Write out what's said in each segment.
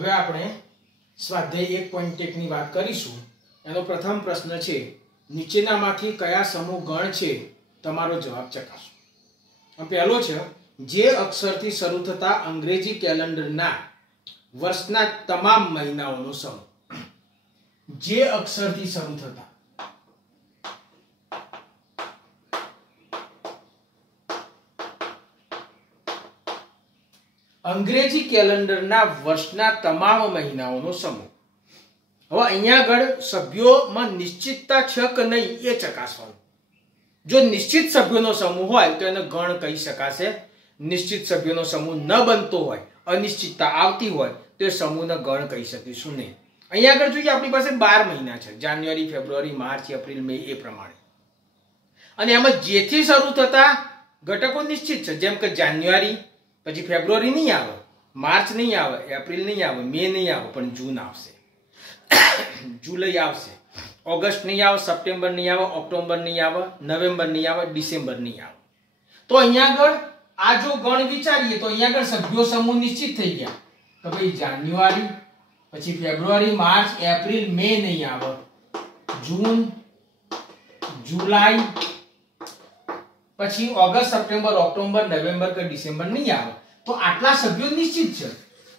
હવે આપણે સ્વાધ્યાય 1.1 ની વાત કરીશું। એનો પ્રથમ પ્રશ્ન છે નીચેનામાંથી કયા સમૂહ ગણ છે? તમારો જવાબ ચકાસો। પહેલો છે જે અક્ષરથી શરૂ થતા અંગ્રેજી કેલેન્ડરના વર્ષના તમામ મહિનાઓનો સમૂહ। જે અક્ષરથી શરૂ થતા અંગ્રેજી કેલેન્ડરના વર્ષના તમામ મહિનાઓનો સમૂહ। હવે અહીંયા આગળ સભ્યોમાં નિશ્ચિતતા છે કે નહીં એ ચકાસવાનું। જો નિશ્ચિત સભ્યોનો સમૂહ હોય તો એને ગણ કહી શકાશે। નિશ્ચિત સભ્યોનો સમૂહ ન બનતો હોય, અનિશ્ચિતતા આવતી હોય તો એ સમૂહને ગણ કહી શકીશું નહીં। અહીંયા આગળ જોઈએ આપણી પાસે 12 મહિના છે, જાન્યુઆરી, ફેબ્રુઆરી, માર્ચ, એપ્રિલ, મે એ પ્રમાણે। અને એમાં જેથી શરૂ થતા ઘટકો નિશ્ચિત છે, જેમ કે જાન્યુઆરી પછી ફેબ્રુઆરી નહીં આવે, માર્ચ નહીં આવે, એપ્રિલ નહીં આવે, મે નહીં આવે, પણ જૂન આવશે, જુલાઈ આવશે, ઓગસ્ટ નહીં આવે, સપ્ટેમ્બર નહીં આવે, ઓક્ટોબર નહીં આવે, નવેમ્બર નહીં આવે, ડિસેમ્બર નહીં આવે। તો અહીંયા આગળ આ જો ગણ વિચારીએ તો અહીંયા આગળ સભ્યો સમૂહ નિશ્ચિત થઈ ગયા તો ભાઈ જાન્યુઆરી પછી ફેબ્રુઆરી, માર્ચ, એપ્રિલ, મે નહીં આવે, જૂન, જુલાઈ પછી ઓગસ્ટ, સપ્ટેમ્બર, ઓક્ટોબર, નવેમ્બર કે ડિસેમ્બર નહીં આવે। તો આટલા સભ્યો નિશ્ચિત છે,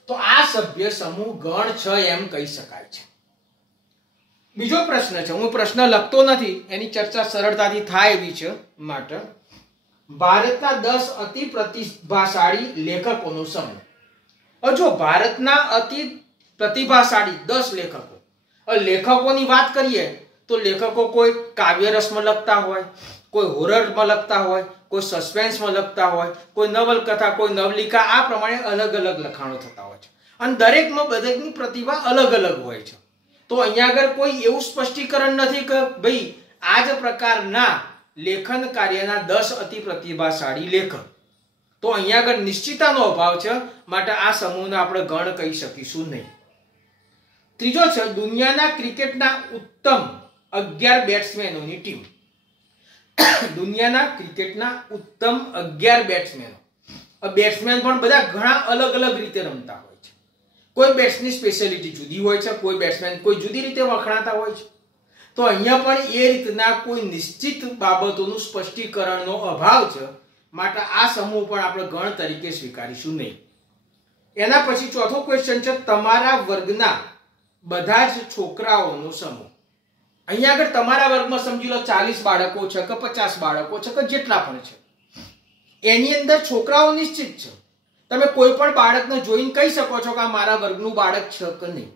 તો આ સભ્ય સમૂહ ગણ છે એમ કહી શકાય છે। બીજો પ્રશ્ન છે, હું પ્રશ્ન લખતો નથી, એની ચર્ચા સરળતાથી થાય એવી છે માટે ભારતના 10 અતિ પ્રતિભાશાળી લેખકોનો સમૂહ। જો ભારતના અતિ પ્રતિભાશાળી 10 લેખકો, લેખકોની વાત કરીએ તો લેખકો કોઈ કાવ્ય રસમાં લખતા હોય, કોઈ હોરરમાં લખતા હોય, કોઈ સસ્પેન્સમાં લખતા હોય, કોઈ નવલકથા, કોઈ નવલિકા, આ પ્રમાણે અલગ અલગ લખાણો થતા હોય છે અને દરેકમાં દરેકની પ્રતિભા અલગ અલગ હોય છે। તો અહીંયા આગળ કોઈ એવું સ્પષ્ટીકરણ નથી કે ભાઈ આ જ પ્રકારના લેખન કાર્યના 10 અતિ પ્રતિભાશાળી લેખક। તો અહીંયા આગળ નિશ્ચિતતાનો અભાવ છે માટે આ સમૂહને આપણે ગણ કહી શકીશું નહીં। ત્રીજો છે દુનિયાના ક્રિકેટના ઉત્તમ 11 બેટ્સમેનોની ટીમ। દુનિયાના ક્રિકેટના ઉત્તમ 11 બેટ્સમેનો। બેટ્સમેન પણ બધા ઘણા અલગ અલગ રીતે રમતા હોય છે। કોઈ બેટ્સની સ્પેશિયાલિટી જુદી હોય છે, કોઈ બેટ્સમેન કોઈ જુદી રીતે વખણાતા હોય છે। તો અહીંયા પણ એ રીતના કોઈ નિશ્ચિત બાબતોનું સ્પષ્ટીકરણનો અભાવ છે માટે આ સમૂહ પણ આપણે ગણ તરીકે સ્વીકારીશું નહીં। એના પછી ચોથો ક્વેશ્ચન છે તમારા વર્ગના બધા જ છોકરાઓનો સમૂહ। અહીંયા આગળ તમારા વર્ગમાં સમજી લો 40 બાળકો છે કે 50 બાળકો છે કે જેટલા પણ છે, એની અંદર છોકરાઓ નિશ્ચિત છે। તમે કોઈ પણ બાળકને જોઈને કહી શકો છો કે આ મારા વર્ગનું બાળક છે કે નહીં।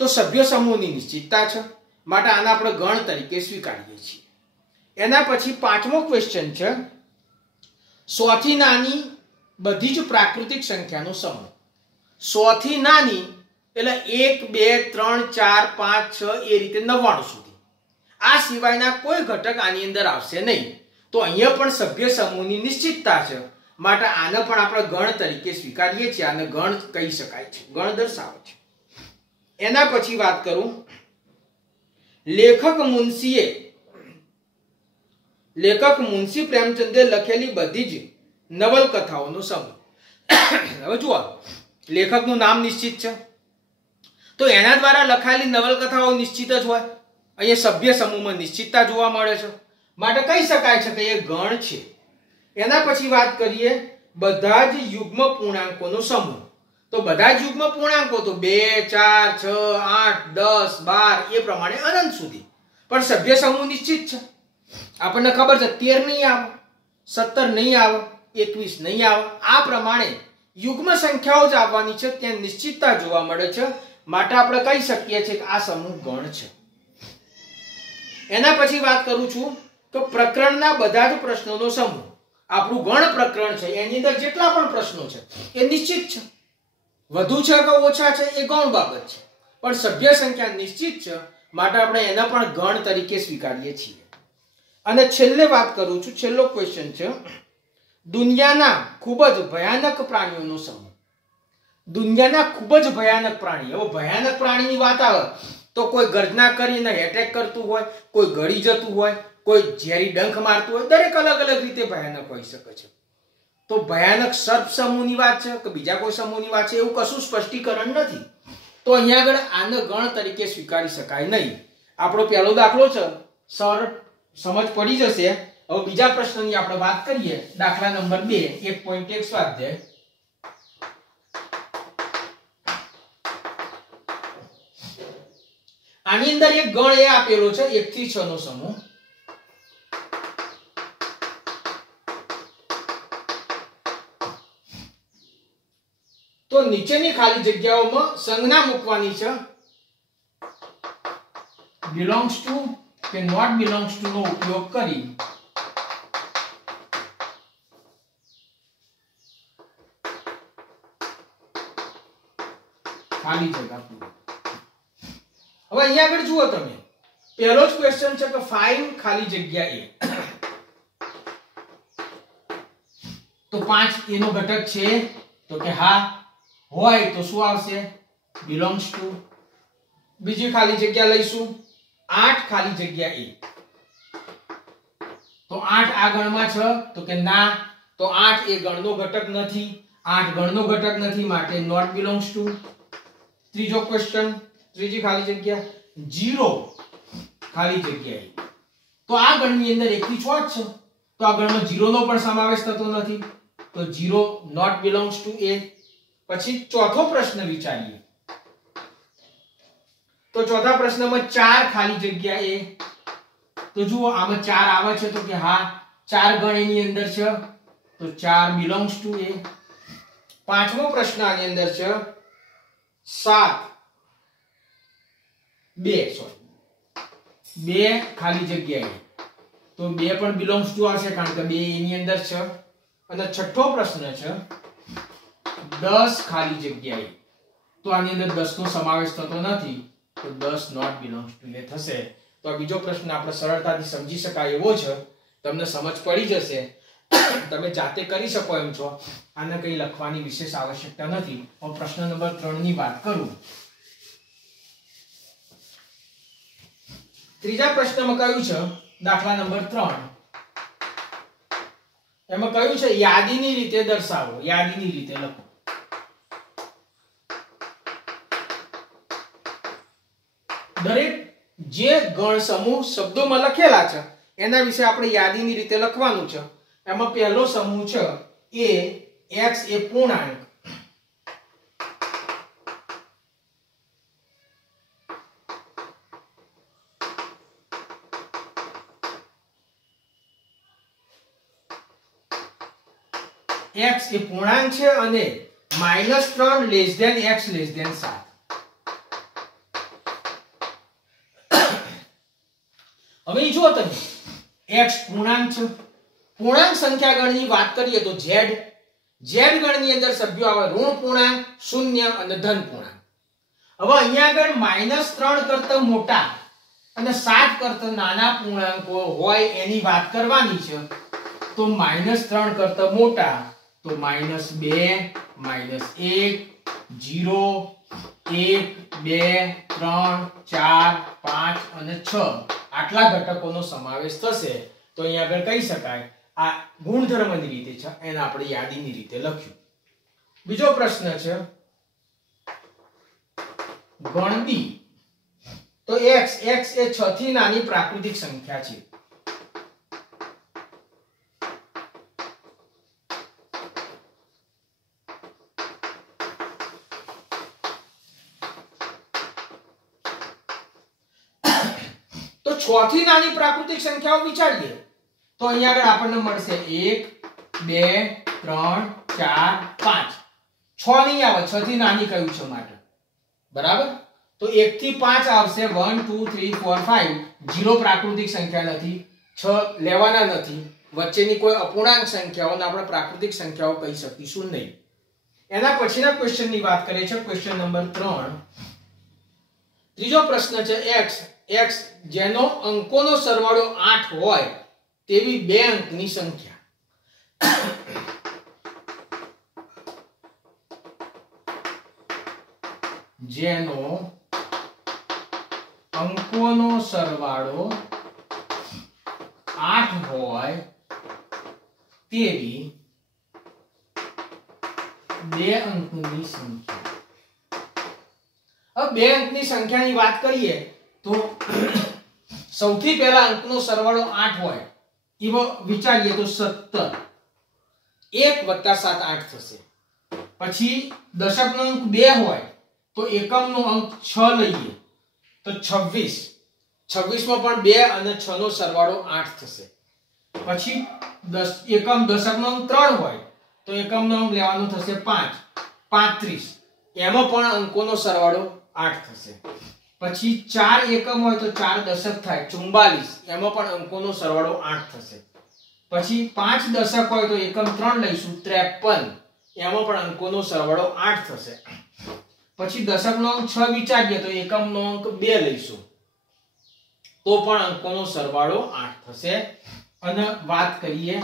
તો સભ્ય સમૂહની નિશ્ચિતતા છે માટે આને આપણે ગણ તરીકે સ્વીકારીએ છીએ। એના પછી પાંચમો ક્વેશ્ચન છે 100 થી નાની બધી જ પ્રાકૃતિક સંખ્યાનો સમૂહ। 100 થી નાની એટલે 1, 2, 3, 4, 5, 6 એ રીતે 99 સુધી, આ સિવાયના કોઈ ઘટક આની અંદર આવશે નહીં। તો અહીંયા પણ સભ્ય સમૂહની નિશ્ચિતતા છે માટે આને પણ આપણે ગણ તરીકે સ્વીકારીએ છીએ, આને ગણ કહી શકાય છે, ગણ દર્શાવે છે। એના પછી વાત કરું લેખક મુનશી પ્રેમચંદે લખેલી બધી જ નવલકથાઓનો સમૂહ। હવે જુઓ લેખકનું નામ નિશ્ચિત છે તો એના દ્વારા લખાયેલી નવલકથાઓ નિશ્ચિત જ હોય। અહીંયા સભ્ય સમૂહમાં નિશ્ચિતતા જોવા મળે છે માટે કહી શકાય છે કે એ ગણ છે। એના પછી વાત કરીએ બધા જ યુગ્મ પૂર્ણાંકોનો સમૂહ। તો બધા જ યુગ્મ પૂર્ણાંકો તો 2, 4, 6, 8, 10, 12 એ પ્રમાણે અનંત સુધી, પણ સભ્ય સમૂહ નિશ્ચિત છે। આપણને ખબર છે 13 નહીં આવે, 17 નહીં આવે, 21 નહીં આવે, આ પ્રમાણે યુગ્મ સંખ્યાઓ જ આવવાની છે, ત્યાં નિશ્ચિતતા જોવા મળે છે માટે આપણે કહી શકીએ છીએ કે આ સમૂહ ગણ છે। એના પછી વાત કરું છું તો પ્રકરણના બધા જ પ્રશ્નોનો સમૂહ। આપણું ગણ પ્રકરણ છે એની અંદર જેટલા પણ પ્રશ્નો છે એ નિશ્ચિત છે, વધુ છે કે ઓછા છે એ ગૌણ બાબત છે, પણ સભ્ય સંખ્યા નિશ્ચિત છે માટે આપણે એને પણ ગણ તરીકે સ્વીકારીએ છીએ। અને છેલ્લે વાત કરું છું, છેલ્લો ક્વેશ્ચન છે દુનિયાના ખૂબ જ ભયાનક પ્રાણીઓનો સમૂહ। દુનિયાના ખૂબ જ ભયાનક પ્રાણી। હવે ભયાનક પ્રાણીની વાત આવે તો કોઈ ગર્જના કરીને એટેક કરતું હોય, કોઈ ગળી જતું હોય, કોઈ ઝેરી ડંખ મારતું હોય, દરેક અલગ અલગ રીતે ભયાનક હોઈ શકે છે। તો ભયાનક સર્પ સમૂહની વાત છે કે બીજા કોઈ સમૂહની વાત છે એવું કશું સ્પષ્ટીકરણ નથી, તો અહીંયા આગળ આને ગણ તરીકે સ્વીકારી શકાય નહીં. આપણો પહેલો દાખલો છે, સરળ સમજ પડી જશે. હવે બીજા પ્રશ્નની આપણે વાત કરીએ. દાખલા નંબર 2 1.1 સ્વાધ્યાય. આની અંદર એક ગણ એ આપેલો છે 1 થી 6 નો સમૂહ. તો નીચેની ખાલી જગ્યાઓમાં સંજ્ઞા મૂકવાની છે. belongs to કે not belongs to નો ઉપયોગ કરી ખાલી જગ્યા પૂરો. હવે અહીંયા આગળ જુઓ તમે, પહેલો જ ક્વેશ્ચન છે કે ફાઇન્ડ ખાલી જગ્યા એ. તો 5 એનો ઘટક છે તો કે હા હોય તો શું આવશે? belongs to. બીજી ખાલી જગ્યા લઈશું 8 ખાલી જગ્યા એ. તો 8 આ ગણમાં છે તો કે ના, તો 8 એ ગણનો ઘટક નથી. 8 ગણનો ઘટક નથી માટે not belongs to. ત્રીજો ક્વેશ્ચન, ત્રીજી ખાલી જગ્યા 0 ખાલી જગ્યા એ. તો આ ગણની અંદર 1 થી 6 છે, તો આ ગણમાં 0 નો પણ સમાવેશ થતો નથી, તો 0 not belongs to a. પછી ચોથો પ્રશ્ન વિચારીએ. તો ચોથા પ્રશ્નમાં 4 ખાલી જગ્યા એ. તો જુઓ આમાં 4 આવે છે તો કે હા 4 ગણ એની અંદર છે, તો 4 belongs to a. પાંચમો પ્રશ્ન આની અંદર છે 2 ખાલી જગ્યા એ. તો 2 પણ belongs to આવશે કારણ કે 2 એની અંદર છે. અને છઠ્ઠો પ્રશ્ન છે 10 ખાલી જગ્યા એ. તો આની અંદર 10 નો સમાવેશ થતો નથી, તો 10 not belongs to એ થશે. તો આ બીજો પ્રશ્ન આપણે સરળતાથી સમજી શકાય એવો છે. તમને સમજ પડી જશે, તમે જાતે કરી શકો એમ છો. આને કંઈ લખવાની વિશેષ આવશ્યકતા નથી. હું પ્રશ્ન નંબર 3 ની વાત કરું. ત્રીજા પ્રશ્નમાં કહ્યું છે દાખલા નંબર 3, એમાં કહ્યું છે યાદીની રીતે દર્શાવો. યાદીની રીતે લખો. દરેક જે ગણ સમૂહ શબ્દોમાં લખેલા છે એના વિશે આપણે યાદીની રીતે લખવાનું છે. એમાં પહેલો સમૂહ છે એ x એ પૂર્ણાંક x એ પૂર્ણાંક છે અને -3 less than x less than 7. હવે જુઓ તમે, x પૂર્ણાંક છે. પૂર્ણાંક સંખ્યા ગણની વાત કરીએ તો z ગણની અંદર સભ્યો આવે ઋણ પૂર્ણાંક, શૂન્ય અને ધન પૂર્ણાંક. હવે અહીંયા આગળ -3 કરતા મોટા અને 7 કરતા નાના પૂર્ણાંકો હોય એની વાત કરવાની છે. તો -3 કરતા મોટા તો -2 -1 0 1 2 3 4 5 અને 6 આટલા ઘટકોનો સમાવેશ થશે. તો અહીંયા આગળ કહી શકાય આ ગુણધર્મની રીતે છે, એને આપણે યાદીની રીતે લખ્યું. બીજો પ્રશ્ન છે ગણ બી. તો x એ 6 થી નાની પ્રાકૃતિક સંખ્યા છે. તો 6 થી નાની પ્રાકૃતિક સંખ્યાઓ વિચારીએ તો અહીંયા આગળ આપણને મળશે 1 2 3 4 5. 6 નહીં આવે, 6 થી નાની કયું છે માટે, બરાબર. તો 1 થી 5 આવશે 1 2 3 4 5. 0 પ્રાકૃતિક સંખ્યા નથી, 6 લેવાના નથી. વચ્ચેની કોઈ અપૂર્ણાંક સંખ્યાઓને આપણે પ્રાકૃતિક સંખ્યાઓ કહી શકીશું નહીં. એના પછીના ક્વેશ્ચનની વાત કરીએ છીએ, ક્વેશ્ચન નંબર 3. ત્રીજો પ્રશ્ન છે x જેનો અંકોનો સરવાળો 8 હોય તેવી 2 અંકની સંખ્યા. જેનો અંકોનો સરવાળો 8 હોય તેવી 2 અંકની સંખ્યા. હવે 2 અંકની સંખ્યાની વાત કરીએ તો સૌથી પહેલા અંકનો સરવાળો 8 હોય એવો વિચારીએ તો 17. 1 + 7 8 થશે. પછી દશકનો અંક 2 હોય તો એકમનો અંક 6 લઈએ તો 26. 26 માં પણ 2 અને 6 નો સરવાળો 8 થશે. પછી દશકનો અંક 3 હોય તો એકમનો અંક લેવાનો થશે 5. 35. એમાં પણ અંકોનો સરવાળો 8 થશે. પછી 4 એકમ હોય તો 4 દશક થાય 44. એમાં પણ અંકોનો સરવાળો 8 થશે. પછી 5 દશક હોય તો એકમ 3 લઈશું 53. એમાં પણ અંકોનો સરવાળો 8 થશે. પછી દશકનો અંક 6 વિચારીએ તો એકમનો અંક 2 લઈશું તો પણ અંકોનો સરવાળો 8 થશે. અને વાત કરીએ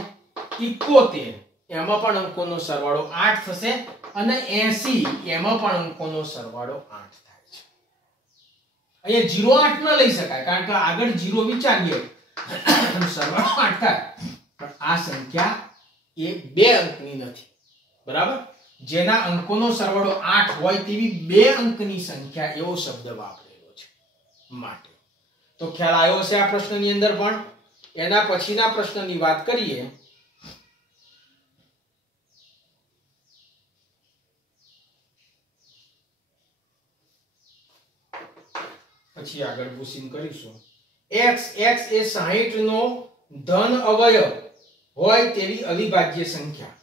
71. એમાં પણ અંકોનો સરવાળો 8 થશે. અને 80 એમાં પણ અંકોનો સરવાળો 8 થાય છે. અહીંયા 08 ન લઈ શકાય કારણ કે આગળ 0 વિચારીએ સરવાળો 8 થાય. પણ આ સંખ્યા એ 2 અંકની નથી. બરાબર? જેના અંકોનો સરવાળો 8 હોય તેવી 2 અંકની સંખ્યા એવો શબ્દ વાપરેલો છે માટે. તો ખ્યાલ આવ્યો છે આ પ્રશ્નની અંદર પણ. એના પછીના પ્રશ્નની વાત કરીએ પછી આગળ પૂછીને કરીશું. x એ 60 નો ધન અવયવ હોય તેવી અવિભાજ્ય સંખ્યા.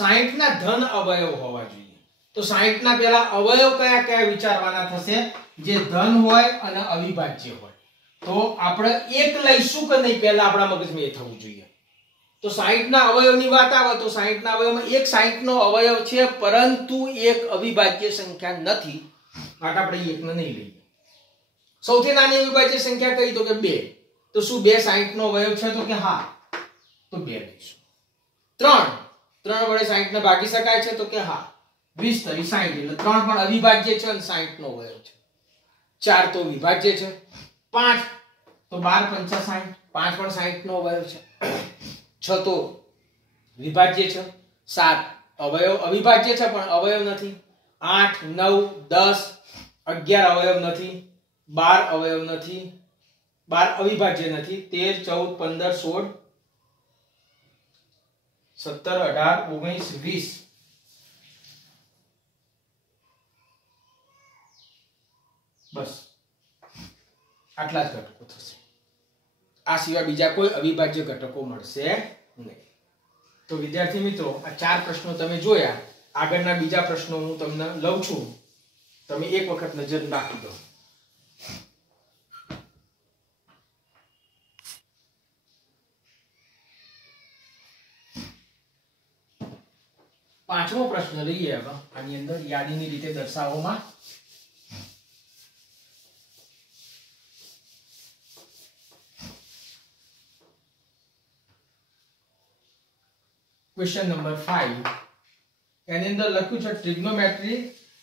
સાઈઠ ના ધન અવયવ હોવા જોઈએ. તો 60 ના પહેલા અવયવ કયા કયા વિચારવાના થશે? જે ધન હોય અને અવિભાજ્ય હોય. તો આપણે એક લઈશું કે નહીં પહેલા આપણા મગજમાં એ થવું જોઈએ. તો 60 ના અવયવની વાત આવે તો 60 ના અવયવમાં એક 60 નો અવયવ છે પરંતુ એક અવિભાજ્ય સંખ્યા નથી. માટે આપણે એકને નહીં લઈએ. સૌથી નાની અવિભાજ્ય સંખ્યા કઈ? તો કે 2. તો શું 2 60 નો અવયવ છે? તો કે હા. તો 2 લઈશું. 3 વડે 60 ને ભાગી શકાય છે? તો કે હા. 20 * 60 એટલે 3 પણ અવિભાજ્ય છે અને 60 નો અવયવ છે. 4 તો વિભાજ્ય છે. 5 તો 12 × 5 = 60. 5 પણ 60 નો અવયવ છે. 6 તો વિભાજ્ય છે. 7 અવિભાજ્ય છે પણ અવયવ નથી. 8 9 10 11 અવયવ નથી. 12 અવયવ નથી. 12 અવિભાજ્ય નથી. 13 14 15 16 17 18 19 20 બસ આટલા જ ઘટકો થશે. આ સિવાય બીજા કોઈ અવિભાજ્ય ઘટકો મળશે નહીં. તો વિદ્યાર્થી મિત્રો આ 4 પ્રશ્નો તમે જોયા. આગળના બીજા પ્રશ્નો હું તમને લઉં છું. તમે એક વખત નજર નાખી દો. પાંચમો પ્રશ્ન લઈએ હવે. આની અંદર યાદીની રીતે દર્શાવવામાં ક્વેશ્ચન નંબર 5. એની અંદર લખ્યું છે ટ્રિગ્નોમેટ્રી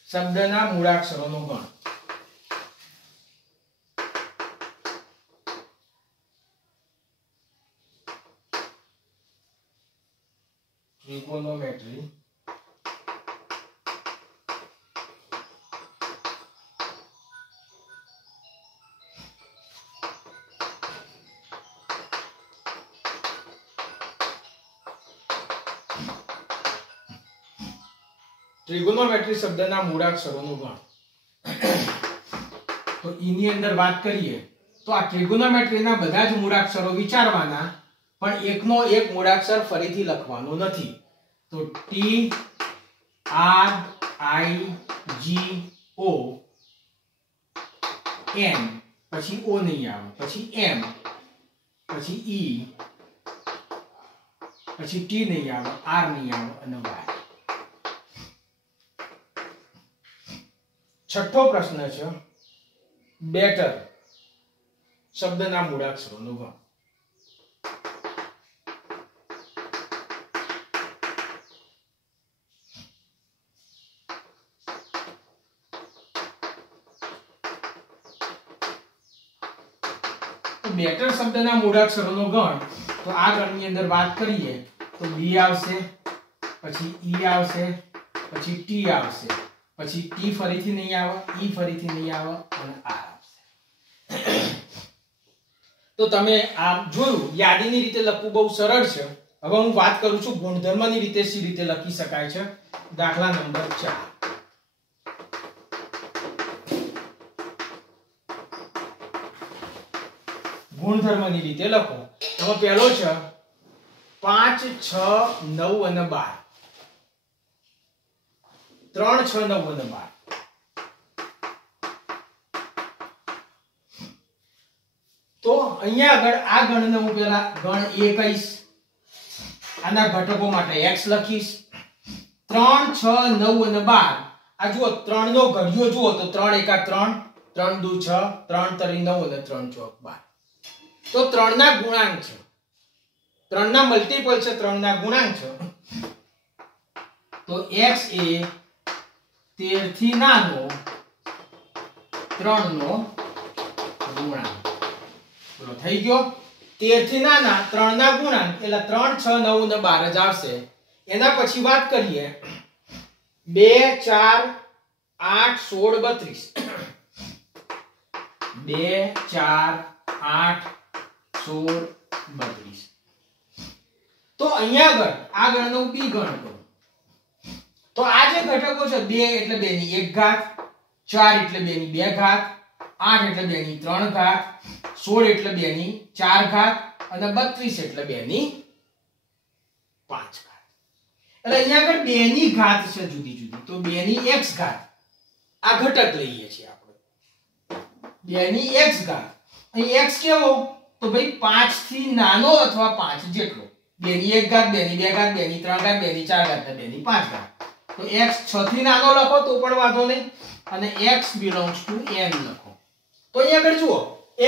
શબ્દના મૂળાક્ષરોનો ગણ. ટ્રિગોનોમેટ્રી ટ્રિગોનોમેટ્રી શબ્દના મૂળાક્ષરોનો ગણ. તો એની અંદર વાત કરીએ તો આ ટ્રિગોનોમેટ્રીના બધા જ મૂળાક્ષરો વિચારવાના પણ એકનો એક મૂળાક્ષર ફરીથી લખવાનો નથી. તો T R I G O N પછી O નહીં આવે. પછી M પછી E પછી T નહીં આવે. R નહીં આવે અને Y. છઠ્ઠો પ્રશ્ન છે બેટર. શબ્દના મૂળાક્ષરોનો ગણ. બેટર શબ્દના મૂળાક્ષરોનો ગણ, તો આ ગણની અંદર વાત કરીએ તો બી આવશે, પછી ઈ આવશે, પછી ટી આવશે, પછી ટી ફરીથી નહીં આવે, ઈ ફરીથી નહીં આવે અને આર આવશે. તો તમે આ જોયું, યાદીની રીતે લખવું બહુ સરળ છે. હવે હું વાત કરું છું ગુણધર્મની રીતે સી રીતે લખી શકાય છે. દાખલા નંબર 4. ગુણધર્મની રીતે લખો. એમાં પહેલો છે 5 6 9 અને 12. 3 6 9 અને 12. તો અહીંયા આગળ આ ગણને હું પહેલા ગણ A કહીશ, આના ઘટકો માટે x લખીશ. 3 6 9 અને 12. આ જુઓ 3 નો ઘડિયો જુઓ તો 3 1 3, 3 2 6, 3 3 9 અને 3 4 12. તો 3 ના ગુણાંક છે, 3 ના મલ્ટીપલ છે, 3 ના ગુણાંક છે. તો x એ 13 થી નાનો 3 નો ગુણાંક. બોલો થઈ ગયો. 13 થી નાના 3 ના ગુણાંક એટલે 3 6 9 અને 12 જ આવશે. એના પછી વાત કરીએ 2 4 8 16 32. 2 4 8 16 32. તો અહીંયા આગળ આ ગણનો બી ગણ કરો. તો આ જે ઘટકો છે 2 એટલે 2 ની 1 ઘાત, 4 એટલે 2 ની 2 ઘાત, 8 એટલે 2 ની 3 ઘાત, 16 એટલે 2 ની 4 ઘાત અને 32 એટલે 2 ની 5 ઘાત. એટલે અહીંયા આગળ 2 ની ઘાત છે જુદી જુદી, તો 2 ની x ઘાત આ ઘટક લઈએ છીએ આપણે. 2 ની x ઘાત, અહીં x કેવો તો ભાઈ 5 થી નાનો અથવા 5 જેટલો. 2 ની 1 ઘાત, 2 ની 2 ઘાત, 2 ની 3 ઘાત, 2 ની 4 ઘાત અને 2 ની 5 ઘાત. તો x 6 થી નાનો લખો તો પણ વાંધો નહીં અને x belongs to n લખો. તો અહીંયા આગળ જુઓ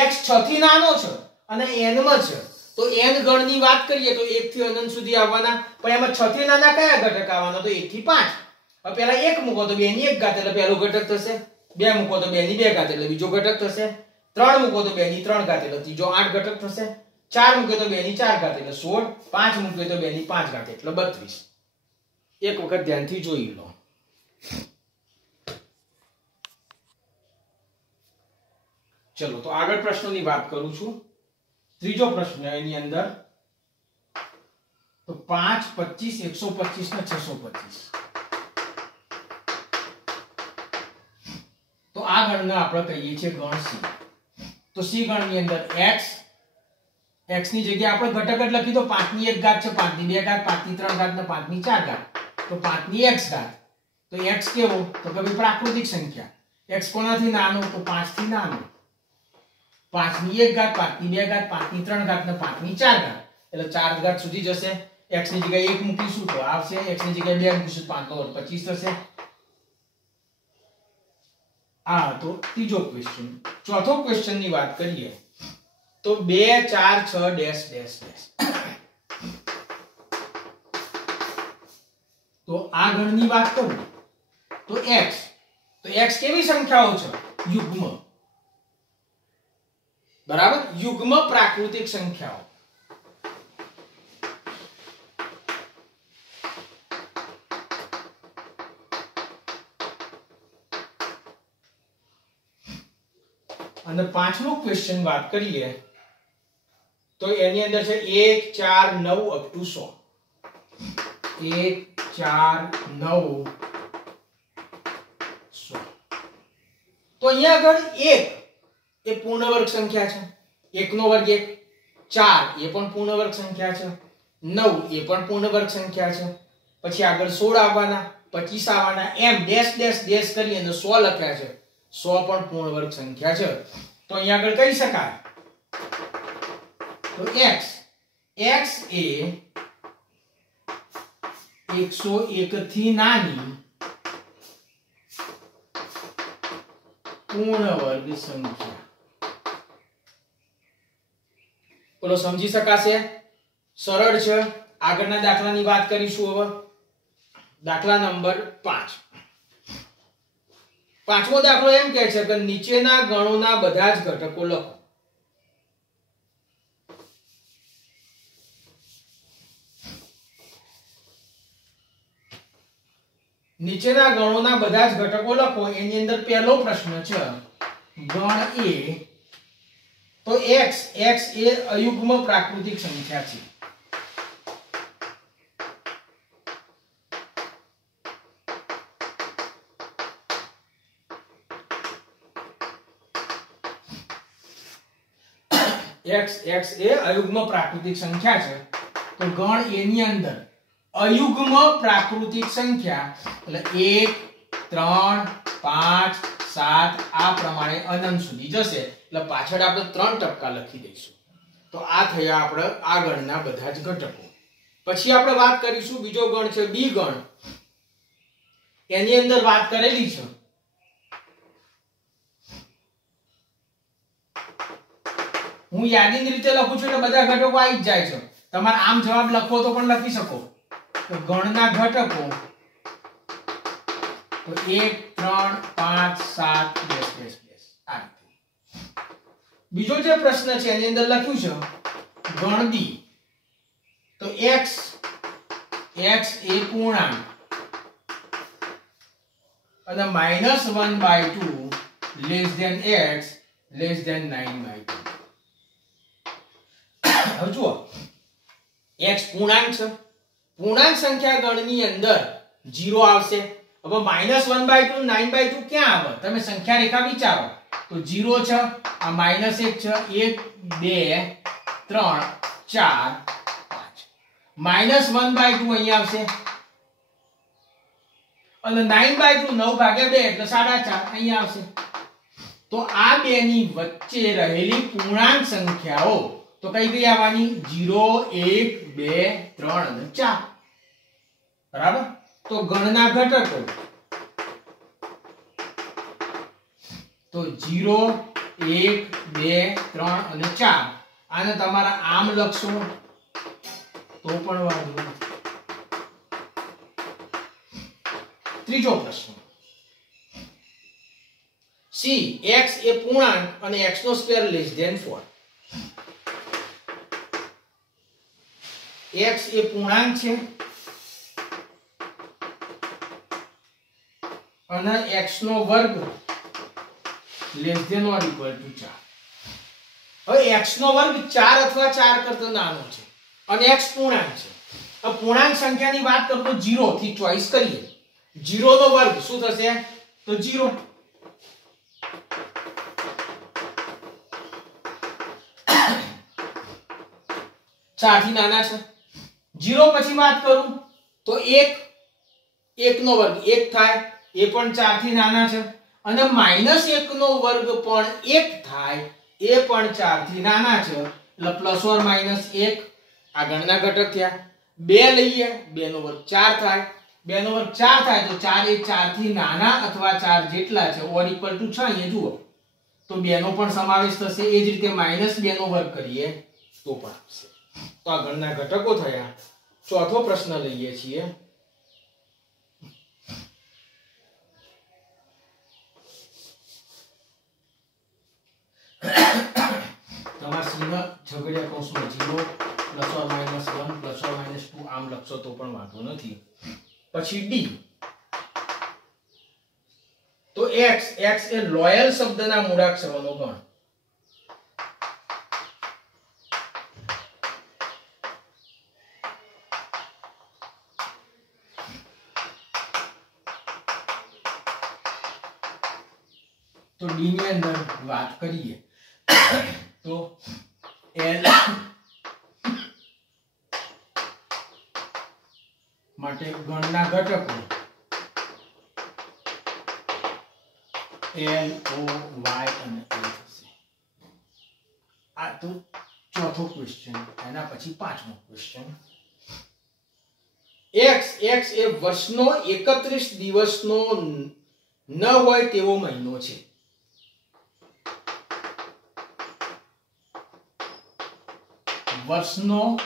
x 6 થી નાનો છે અને n માં છે, તો n ગણની વાત કરીએ તો 1 થી અનંત સુધી આવવાના. પણ એમાં 6 થી નાના કયા ઘટક આવવાના? તો 1 થી 5. હવે પહેલા 1 મૂકો તો 2 ની 1 ઘાત એટલે પહેલો ઘટક થશે, 2 મૂકો તો 2 ની 2 ઘાત એટલે બીજો ઘટક થશે, 3 મૂકો તો 2 ની 3 ઘાત એટલે ત્રીજો 8 ઘટક થશે, 4 મૂકો તો 2 ની 4 ઘાત એટલે 16, 5 મૂકો તો 2 ની 5 ઘાત એટલે 32. એક વખત ધ્યાનથી જોઈ લો. ચલો તો આગળ પ્રશ્નોની વાત કરું છું. ત્રીજો પ્રશ્ન એની અંદર તો 5 25 125 ને 625. તો આ ગણને આપણે કહીએ છીએ ગણ C. તો C ગણની અંદર x ની જગ્યાએ આપણે ઘટક જ લખી દો. 5 ની 1 ઘાત છે, 5 ની 2 ઘાત, 5 ની 3 ઘાત ને 5 ની 4 ઘાત. તો 5 ની x ઘાત. તો x કેવો તો કે ભાઈ પ્રાકૃતિક સંખ્યા. x કોનાથી નાનો તો 5 થી નાનો. 5 ની 1 ઘાત, 5 ની 2 ઘાત, 5 ની 3 ઘાત ને 5 ની 4 ઘાત એટલે 4 ઘાત સુધી જશે. x ની જગ્યાએ 1 મૂકીશું તો આવશે, x ની જગ્યાએ 2 મૂકીશું તો 5 નો વર્ગ 25 થશે. આ તો ત્રીજો ક્વેશ્ચન. ચોથો ક્વેશ્ચન ની વાત કરીએ તો 2 4 6 ડેશ ડેશ ડેશ. તો આ ગણની વાત કરું તો x કેવી સંખ્યાઓ છે? યુગ્મ. બરાબર, યુગ્મ પ્રાકૃતિક સંખ્યાઓ. અને પાંચમો ક્વેશ્ચન વાત કરીએ તો એની અંદર છે 1 4 9 અપ ટુ 100. 1 4 9 100. તો અહીંયા આગળ 1 એ પૂર્ણ વર્ગ સંખ્યા છે, 1 નો વર્ગ 1. 4 એ પણ પૂર્ણ વર્ગ સંખ્યા છે, 9 એ પણ પૂર્ણ વર્ગ સંખ્યા છે. પછી આગળ 16 આવવાના, 25 આવવાના, એમ ડેશ ડેશ ડેશ કરી અને 100 લખ્યા છે. 100 પણ પૂર્ણ વર્ગ સંખ્યા છે. તો અહીંયા આગળ કહી શકાય તો x એ 101 થી નાની પૂર્ણ વર્ગ સંખ્યા. બોલો સમજી શકાશે? સરળ છે. આગળના દાખલાની વાત કરીશું હવે. દાખલા નંબર 5. પાંચમો દાખલો એમ કહે છે કે નીચેના ગણોના બધા જ ઘટકો લખો. નીચેના ગણોના બધા જ ઘટકો લખો. એની અંદર પહેલો પ્રશ્ન છે ગણ એ. તો x એ અયુગ્મ પ્રાકૃતિક સંખ્યા છે. x એ અયુગ્મ પ્રાકૃતિક સંખ્યા છે. તો ગણ a ની અંદર અયુગ્મ પ્રાકૃતિક સંખ્યા એટલે 1 3 5 7 આ પ્રમાણે અનંત સુધી જશે. એટલે પાછળ આપણે 3% લખી દઈશું. તો આ થયા આપણે આ ગણના બધા જ ઘટકો. પછી આપણે વાત કરીશું બીજો ગણ છે બી ગણ. એની અંદર વાત કરેલી છે હું યાદીની રીતે લખું છું એટલે બધા ઘટકો આવી જ જાય છે. તમારે આમ જવાબ લખવો તો પણ લખી શકો. તો ગણના ઘટકો તો 1 3 5 7 ડેશ આ રીતે. બીજો જે પ્રશ્ન છે એની અંદર લખ્યું છે ગણ બી. તો x એ પૂર્ણાંક અને -1/2 less than x less than 9/2. હવે જુઓ x પૂર્ણાંક છે. પૂર્ણાંક સંખ્યા ગણની અંદર 0 આવશે. હવે -1/2 9/2 ક્યાં આવે? તમે સંખ્યા રેખા વિચારો તો 0 છે, આ -1 છે, 1 2 3 4 5. -1/2 અહીં આવશે અને 9/2 9/2 એટલે 4.5 અહીં આવશે. તો આ બે ની વચ્ચે રહેલી પૂર્ણાંક સંખ્યાઓ તો કઈ કઈ આવવાની? 0 1 2 3 અને 4. બરાબર. તો ગણના ઘટકો તો 0 1 2 3 અને 4. આને તમારા આમ લખશો તો પણ વાંધો નથી. ત્રીજો પ્રશ્ન સી x એ પૂર્ણાંક અને x નો સ્ક્વેર લેસ ધેન 4. x એ પૂર્ણાંક છે અને x નો વર્ગ less than or equal to 4. હવે x નો વર્ગ 4 અથવા 4 કરતા નાનો છે અને x પૂર્ણાંક છે. હવે પૂર્ણાંક સંખ્યાની વાત કરું તો 0 થી ચોઈસ કરીએ. 0 નો વર્ગ શું થશે? તો 0. ચાર થી નાના છે. 0 પછી વાત કરું તો 1 નો વર્ગ 1 થાય, એ પણ 4 થી નાના છે. અને -1 નો વર્ગ પણ 1 થાય, એ પણ 4 થી નાના છે. એટલે પ્લસ ઓર માઈનસ 1 આ ગણના ઘટક થયા. 2 લઈએ, 2 નો વર્ગ 4 થાય, 2 નો વર્ગ 4 થાય તો 4 એ 4 થી નાના અથવા 4 જેટલા છે ઓર ઇક્વલ ટુ 6 અહીંયા જુઓ તો 2 નો પણ સમાવેશ થશે. એ જ રીતે -2 નો વર્ગ કરીએ તો પણ આવશે. તો આ ગણના ઘટકો થયા. ચોથો પ્રશ્ન લઈએ છીએ તમારા સીના છગડિયા કૌંસમાં 0 plus or minus 1 plus or minus 2 આમ લખશો તો પણ વાંધો નથી. પછી ડી તો x એ લોયલ શબ્દના મૂળાક્ષરોનો ગણ. તો ડી ની અંદર વાત કરીએ તો l માટે ગણના ઘટકો l o y અને a થશે. આ તો ચોથો ક્વેશ્ચન. એના પછી પાંચમો ક્વેશ્ચન x એ વર્ષનો 31 દિવસનો ન હોય તેવો મહિનો છે. વર્ષનો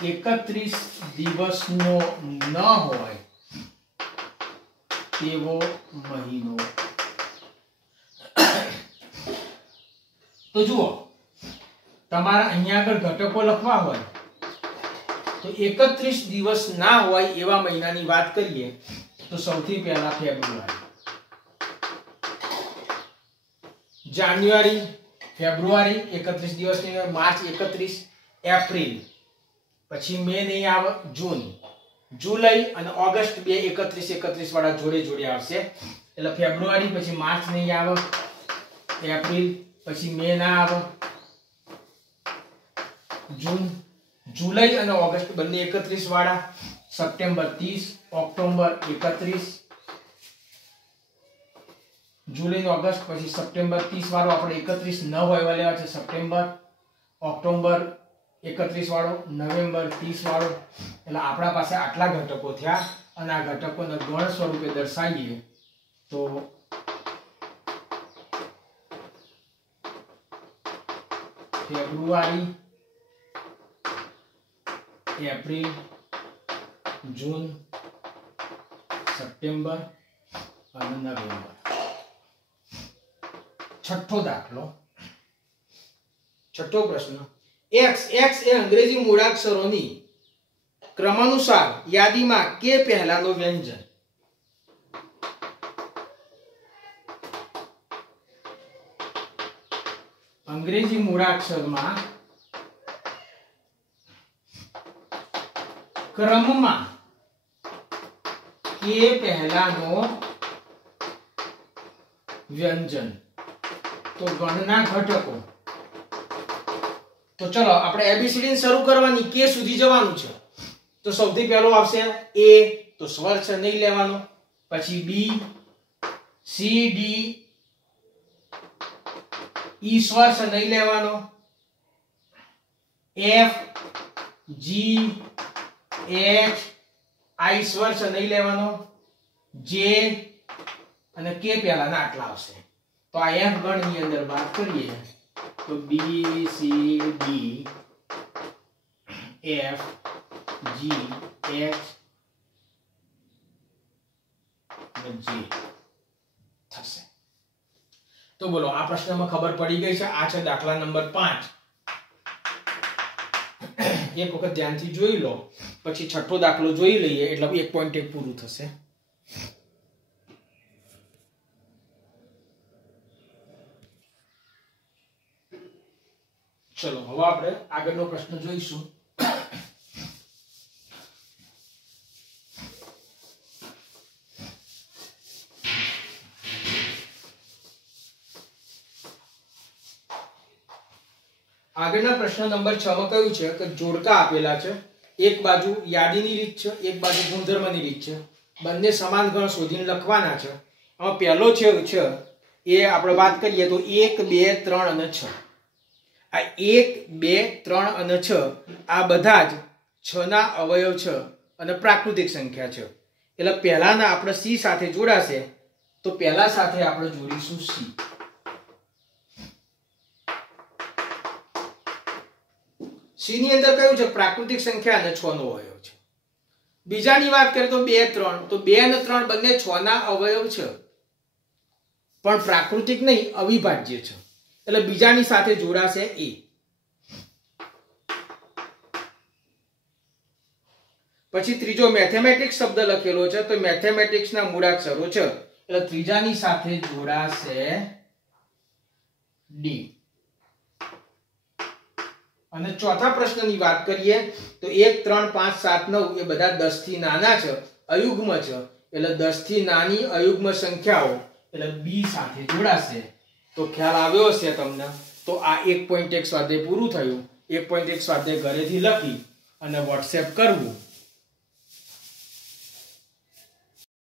31 દિવસનો ન હોય તેવો મહિનો. તો જુઓ, તમારા અહીંયા આગળ ઘટકો લખવા હોય તો 31 દિવસ ના હોય એવા મહિનાની વાત કરીએ તો સૌથી પહેલા ફેબ્રુઆરી, જાન્યુઆરી, ફેબ્રુઆરી 31 દિવસની, માર્ચ 31, એપ્રિલ, પછી મે નહીં આવે, જૂન, જુલાઈ અને ઓગસ્ટ બે 31 વાળા જોડે જોડે આવશે. એટલે ફેબ્રુઆરી પછી માર્ચ નહીં આવે, એપ્રિલ પછી મે ના આવે, જૂન, જુલાઈ અને ઓગસ્ટ બંને 31 વાળા, સપ્ટેમ્બર 30, ઓક્ટોબર 31, જુલાઈ ને ઓગસ્ટ પછી સપ્ટેમ્બર 30 વાળો આપણે 31 ન હોય લેવા છે, સપ્ટેમ્બર, ઓક્ટોબર 31 વાળો, નવેમ્બર 30 વાળો. એટલે આપણા પાસે આટલા ઘટકો થયા અને આ ઘટકોને ગણ સ્વરૂપે દર્શાવીએ તો ફેબ્રુઆરી, એપ્રિલ, જૂન, સપ્ટેમ્બર અને નવેમ્બર. છઠ્ઠો દાખલો, છઠ્ઠો પ્રશ્ન, x એ અંગ્રેજી મૂળાક્ષરોની ક્રમાનુસાર યાદીમાં કે પહેલાનો વ્યંજન. અંગ્રેજી મૂળાક્ષરમાં ક્રમમાં કે પહેલાનો વ્યંજન. તો ગણના ઘટકો, તો ચલો આપણે એબીસીડી શરૂ કરવાની, કે સુધી જવાનું છે. તો સૌથી પહેલો આવશે એ, તો સ્વર છે નહીં લેવાનો, પછી બી, સી, ડી, ઈ સ્વર છે નહીં લેવાનો, એફ, જી, એચ, આઈ સ્વર છે નહીં લેવાનો, જે અને કે પહેલાના આટલા આવશે. તો આ એફ ગણ ની અંદર વાત કરીએ તો બી, સી, ડી, એફ, જી, એચ અને જે થશે. તો બોલો, આ પ્રશ્નમાં ખબર પડી ગઈ છે. આ છે દાખલા નંબર 5. એક વખત ધ્યાનથી જોઈ લો, પછી છઠ્ઠો દાખલો જોઈ લઈએ એટલે 1.1 પૂરું થશે. ચલો હવે આપણે આગળનો પ્રશ્ન જોઈશું. આગળના પ્રશ્ન નંબર 6 માં કહ્યું છે કે જોડકા આપેલા છે, એક બાજુ યાદીની રીત છે, એક બાજુ ગુણધર્મની રીત છે, બંને સમાન ગણ શોધીને લખવાના છે. આમાં પહેલો છે એ આપણે વાત કરીએ તો 1, 2, 3 અને 6. આ 1, 2, 3 અને 6 આ બધા જ 6 ના અવયવ છે અને પ્રાકૃતિક સંખ્યા છે. એટલે પહેલાના આપણે c સાથે જોડાશે તો પહેલા સાથે આપણે જોડીશું c. c ની અંદર કયું છે? પ્રાકૃતિક સંખ્યા અને 6 નો અવયવ છે. બીજાની વાત કરીએ તો 2, 3, તો 2 અને 3 બંને 6 ના અવયવ છે પણ પ્રાકૃતિક નહીં, અવિભાજ્ય છે. એટલે બીજાની સાથે જોડાશે a. પછી ત્રીજો મેથેમેટિક્સ શબ્દ લખેલો છે તો મેથેમેટિક્સ ના મૂળાક્ષરો છે એટલે ત્રીજાની સાથે જોડાશે d. અને ચોથા પ્રશ્નની વાત કરીએ તો 1, 3, 5, 7, 9 એ બધા 10 થી નાના છે, અયુગ્મ છે. એટલે 10 થી નાની અયુગ્મ સંખ્યાઓ એટલે b સાથે જોડાશે. તો ખ્યાલ આવ્યો હશે તમને. તો આ 1.1 સ્વાધ્યાય પૂરું થયું. 1.1 સ્વાધ્યાય ઘરેથી લખી અને WhatsApp કરવું.